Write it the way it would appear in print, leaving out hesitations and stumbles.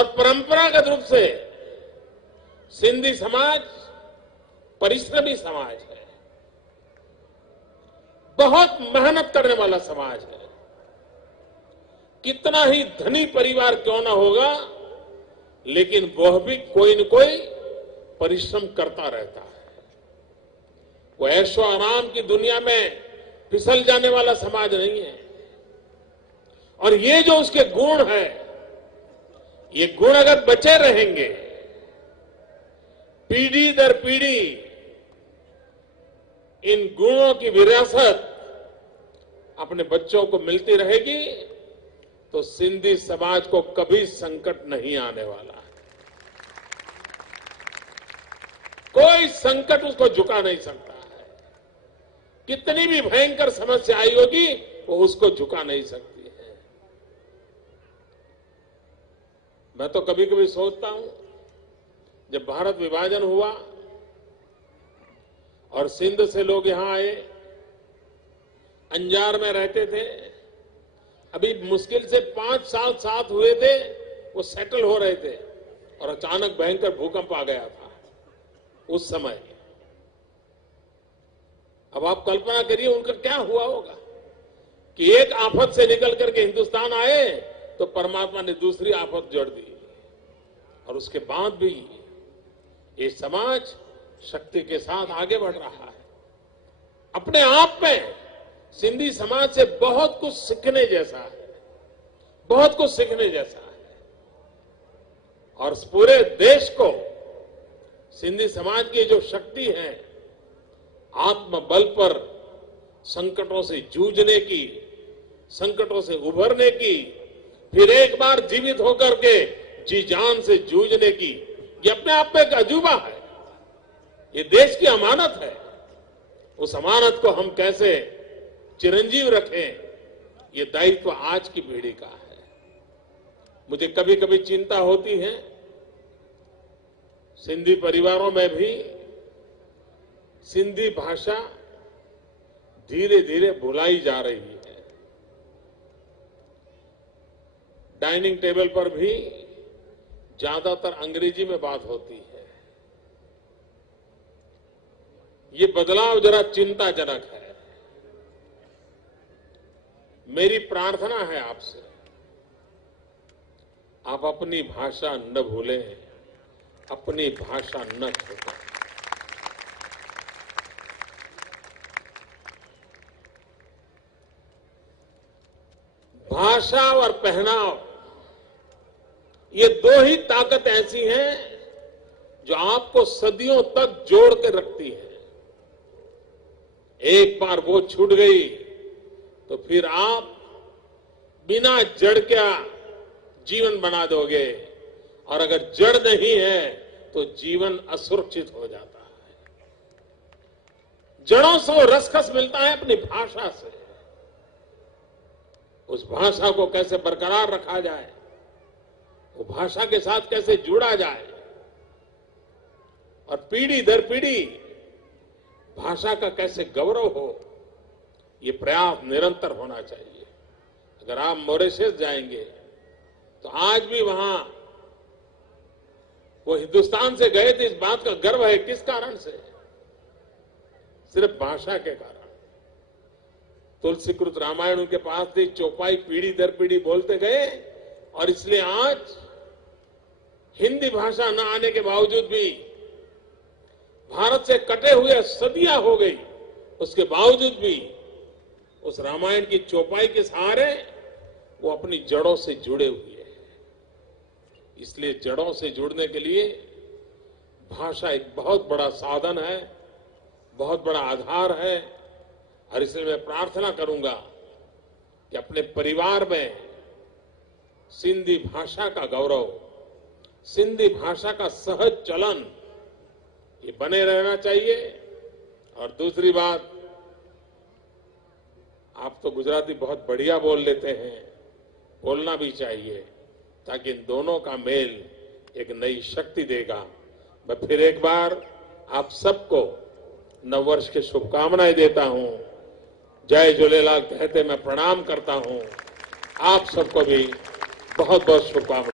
और परंपरागत रूप से सिंधी समाज परिश्रमी समाज है, बहुत मेहनत करने वाला समाज है। कितना ही धनी परिवार क्यों ना होगा, लेकिन वह भी कोई न कोई परिश्रम करता रहता है। वो ऐशो आराम की दुनिया में फिसल जाने वाला समाज नहीं है। और ये जो उसके गुण है, ये गुण अगर बचे रहेंगे, पीढ़ी दर पीढ़ी इन गुणों की विरासत अपने बच्चों को मिलती रहेगी, तो सिंधी समाज को कभी संकट नहीं आने वाला है। कोई संकट उसको झुका नहीं सकता है। कितनी भी भयंकर समस्या आई होगी, वो उसको झुका नहीं सकती है। मैं तो कभी कभी सोचता हूं, जब भारत विभाजन हुआ और सिंध से लोग यहां आए, अंजार में रहते थे, अभी मुश्किल से 5 साल साथ हुए थे, वो सेटल हो रहे थे, और अचानक भयंकर भूकंप आ गया था उस समय। अब आप कल्पना करिए उनका क्या हुआ होगा कि एक आफत से निकल करके हिंदुस्तान आए तो परमात्मा ने दूसरी आफत जोड़ दी, और उसके बाद भी ये समाज शक्ति के साथ आगे बढ़ रहा है। अपने आप में सिंधी समाज से बहुत कुछ सीखने जैसा है, बहुत कुछ सीखने जैसा है। और पूरे देश को सिंधी समाज की जो शक्ति है, आत्मबल पर संकटों से जूझने की, संकटों से उभरने की, फिर एक बार जीवित होकर के जी जान से जूझने की, ये अपने आप में एक अजूबा है। ये देश की अमानत है। उस अमानत को हम कैसे चिरंजीव रखें, ये दायित्व आज की पीढ़ी का है। मुझे कभी कभी चिंता होती है, सिंधी परिवारों में भी सिंधी भाषा धीरे धीरे भुलाई जा रही है। डाइनिंग टेबल पर भी ज्यादातर अंग्रेजी में बात होती है। ये बदलाव जरा चिंताजनक है। मेरी प्रार्थना है आपसे, आप अपनी भाषा न भूलें, अपनी भाषा न छोड़ें। भाषा और पहनाव, ये दो ही ताकत ऐसी हैं जो आपको सदियों तक जोड़ के रखती है। एक बार वो छूट गई तो फिर आप बिना जड़ क्या जीवन बना दोगे, और अगर जड़ नहीं है तो जीवन असुरक्षित हो जाता है। जड़ों से वो रसखस मिलता है अपनी भाषा से। उस भाषा को कैसे बरकरार रखा जाए, वो भाषा के साथ कैसे जुड़ा जाए, और पीढ़ी दर पीढ़ी भाषा का कैसे गौरव हो, ये प्रयास निरंतर होना चाहिए। अगर आप मॉरिशस जाएंगे तो आज भी वहां वो हिंदुस्तान से गए थे, इस बात का गर्व है। किस कारण से? सिर्फ भाषा के कारण। तुलसीकृत रामायण उनके पास थी, चौपाई पीढ़ी दर पीढ़ी बोलते गए, और इसलिए आज हिंदी भाषा न आने के बावजूद भी, भारत से कटे हुए सदियां हो गई, उसके बावजूद भी उस रामायण की चौपाई के सहारे वो अपनी जड़ों से जुड़े हुए हैं। इसलिए जड़ों से जुड़ने के लिए भाषा एक बहुत बड़ा साधन है, बहुत बड़ा आधार है। और इसलिए मैं प्रार्थना करूंगा कि अपने परिवार में सिंधी भाषा का गौरव, सिंधी भाषा का सहज चलन, ये बने रहना चाहिए। और दूसरी बात, आप तो गुजराती बहुत बढ़िया बोल लेते हैं, बोलना भी चाहिए, ताकि इन दोनों का मेल एक नई शक्ति देगा। मैं फिर एक बार आप सबको नववर्ष की शुभकामनाएं देता हूं। जय झूलेलाल कहते मैं प्रणाम करता हूं। आप सबको भी बहुत बहुत शुभकामनाएं।